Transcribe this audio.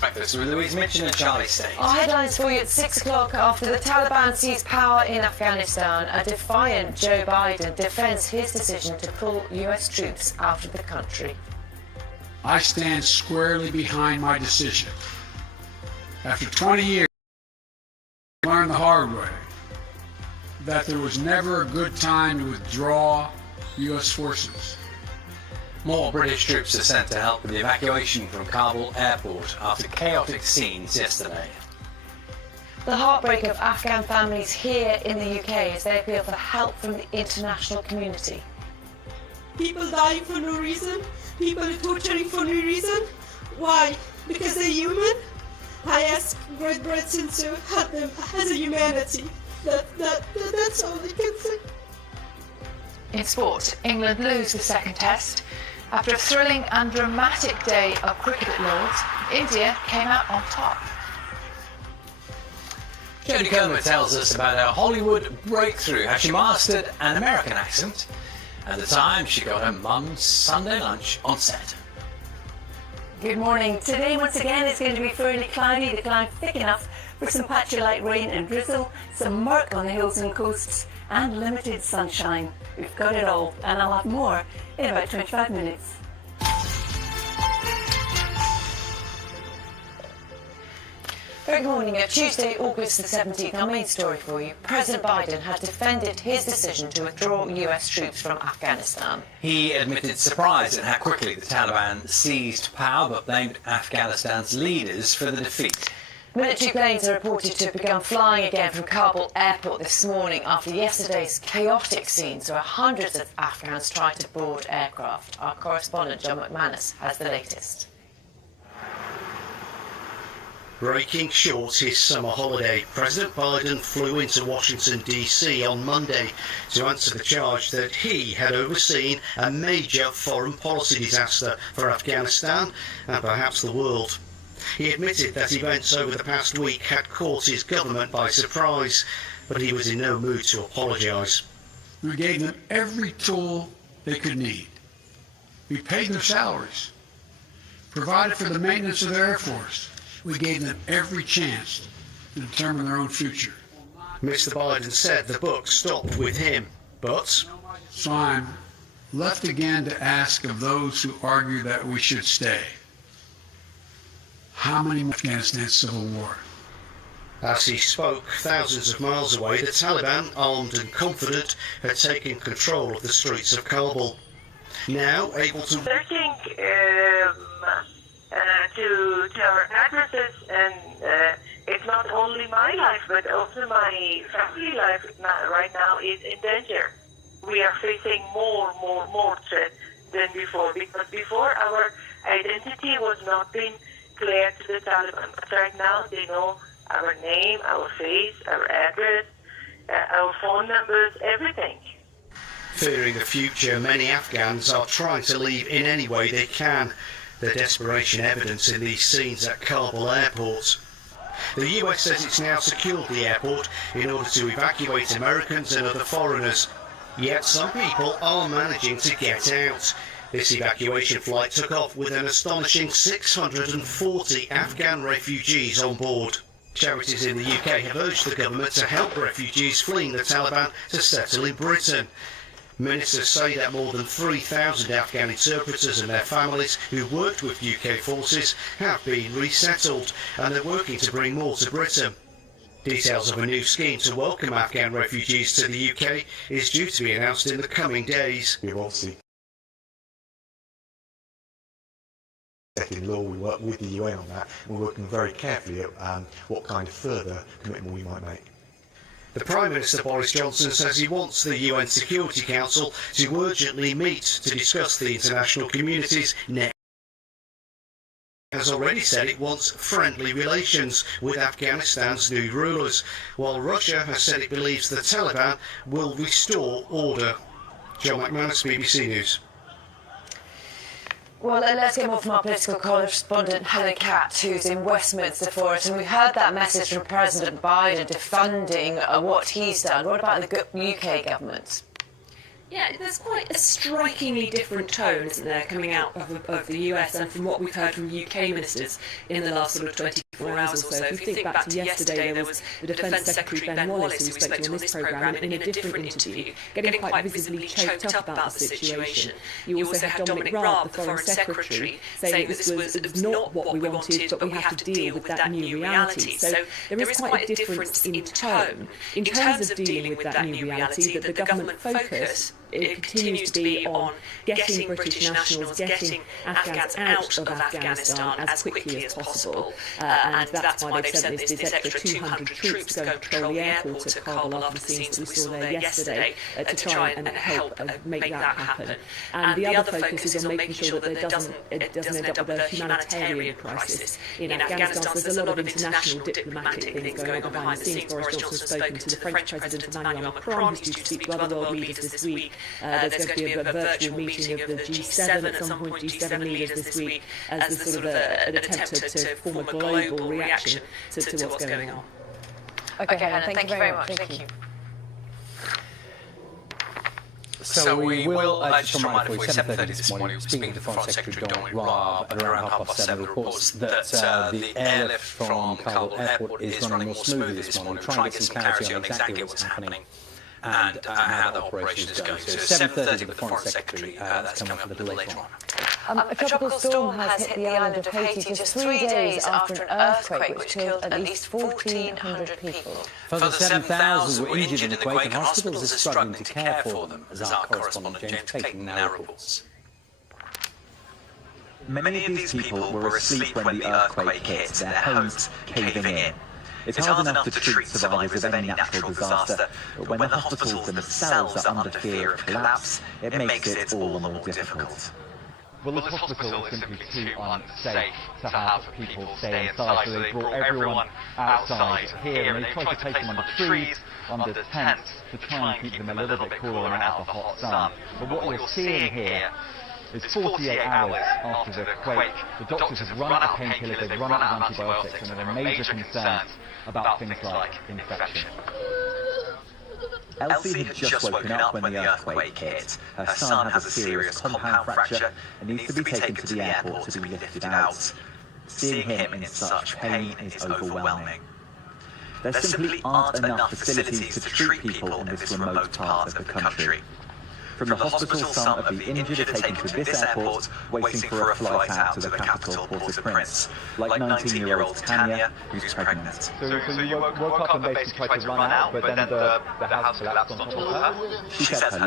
Breakfast with Louise Mitchell and Charlie State. Our headlines for you at 6 o'clock. After the Taliban seized power in Afghanistan, a defiant Joe Biden defends his decision to pull US troops out of the country. I stand squarely behind my decision. After 20 years, I learned the hard way that there was never a good time to withdraw US forces. More British troops are sent to help with the evacuation from Kabul airport after chaotic scenes yesterday. The heartbreak of Afghan families here in the UK as they appeal for help from the international community. People dying for no reason, people torturing for no reason. Why? Because they're human? I ask Great Britain to help them as a humanity. That's all they can say. In sport, England lose the second test. After a thrilling and dramatic day of cricket at Lord's, India came out on top. Jodie Comer tells us about her Hollywood breakthrough, how she mastered an American accent, and the time she got her mum's Sunday lunch on set. Good morning. Today, once again, it's going to be fairly cloudy, the cloud thick enough for some patchy light rain and drizzle, some murk on the hills and coasts, and limited sunshine. We've got it all, and I'll have more in about 25 minutes. Very good morning. Tuesday, August the 17th, our main story for you. President Biden has defended his decision to withdraw US troops from Afghanistan. He admitted surprise at how quickly the Taliban seized power, but blamed Afghanistan's leaders for the defeat. Military planes are reported to have begun flying again from Kabul airport this morning after yesterday's chaotic scenes where hundreds of Afghans tried to board aircraft. Our correspondent John McManus has the latest. Breaking short his summer holiday, President Biden flew into Washington, D.C. on Monday to answer the charge that he had overseen a major foreign policy disaster for Afghanistan and perhaps the world. He admitted that events over the past week had caught his government by surprise, but he was in no mood to apologise. We gave them every tool they could need. We paid their salaries, provided for the maintenance of their Air Force. We gave them every chance to determine their own future. Mr. Biden said the buck stopped with him, but... So I'm left again to ask of those who argue that we should stay. How many more Afghanistan civil war? As he spoke, thousands of miles away, the Taliban, armed and confident, had taken control of the streets of Kabul. Now able to... Searching to our addresses, and it's not only my life, but also my family life right now is in danger. We are facing more threat than before, because before our identity was not being clear to the Taliban. But right now they know our name, our face, our address, our phone numbers, everything. Fearing the future, many Afghans are trying to leave in any way they can. Their desperation evidence in these scenes at Kabul airport. The US says it's now secured the airport in order to evacuate Americans and other foreigners. Yet some people are managing to get out. This evacuation flight took off with an astonishing 640 Afghan refugees on board. Charities in the UK have urged the government to help refugees fleeing the Taliban to settle in Britain. Ministers say that more than 3,000 Afghan interpreters and their families who worked with UK forces have been resettled, and they're working to bring more to Britain. Details of a new scheme to welcome Afghan refugees to the UK is due to be announced in the coming days. We've obviously in law, we work with the UN on that, and we're working very carefully at what kind of further commitment we might make. The Prime Minister Boris Johnson says he wants the UN Security Council to urgently meet to discuss the international community's next. Has already said it wants friendly relations with Afghanistan's new rulers, while Russia has said it believes the Taliban will restore order. John McManus, BBC News. Well, let's get more from our political correspondent Helen Catt, who's in Westminster for us. And we heard that message from President Biden defending what he's done. What about the UK government? Yeah, there's quite a strikingly different tone, isn't there, coming out of the US and from what we've heard from UK ministers in the last sort of 24 hours or so. If you think back to yesterday, there was the Defence Secretary Ben Wallace, who we spoke to on this programme, in a different interview, getting quite visibly choked up about the situation. You also had Dominic Raab, the Foreign Secretary, saying this was not what we wanted, but we have to deal with that new reality. So there is quite a difference in tone. In terms of dealing with that new reality, that the government focus it continues to be on getting British nationals, getting Afghans out of Afghanistan as quickly as possible. And that's why they've sent this extra 200 troops to go and patrol the airport at Kabul after the scenes that we saw there yesterday to try and help make that happen. And the other focus is on making sure that it doesn't end up with a humanitarian crisis in Afghanistan. So there's a lot of international diplomatic things going on behind the scenes. Boris Johnson has spoken to the French President Emmanuel Macron, who's due to speak to other world leaders this week. There's going to be a virtual meeting of the G7 at some point, G7 leaders this week, as the sort of an attempt to form a global reaction to what's going on. Okay, Helen, thank you very much. Thank you. So we will, just a reminder for you, 7:30 this morning, we'll be speaking to Foreign Secretary Dominic Raab at around 7:30 reports that the airlift from Kabul airport is running more smoothly this morning. We'll try and get some clarity on exactly what's happening and how the operation is going. So 7:30 with the Foreign Secretary, that's coming up a little later on. A tropical storm has hit the island of Haiti just 3 days after an earthquake which killed at least 1,400 people. Further 7,000 were injured in the quake and hospitals are struggling to care for them, as our correspondent James Clayton now reports. Many of these people were asleep when the earthquake hit, their homes caving in. It's hard enough to treat survivors of any natural disaster, but when the hospitals themselves are under fear of collapse, it makes it all the more difficult. Well, this hospital is simply too unsafe to have people stay inside, so they brought everyone outside here, and they tried to place them under trees, under tents, to try and keep them a little bit cooler and out of the hot sun. But what you're seeing here is 48 hours after the quake. The doctors have run out of painkillers, they've run out of antibiotics, and there are major concerns about things like infection. Elsie had just woken up when the earthquake hit. Her son has a serious compound fracture and needs to be taken to the airport to be lifted out. Seeing him in such pain is overwhelming. There simply aren't enough facilities to treat people in this remote part of the country. From the hospital, some of the injured are taken to this airport, waiting for a flight out to the capital, Port-au-Prince, like 19-year-old Tanya, who's pregnant. So you woke up and basically tried to run out, but then the house collapsed on top of her? She said her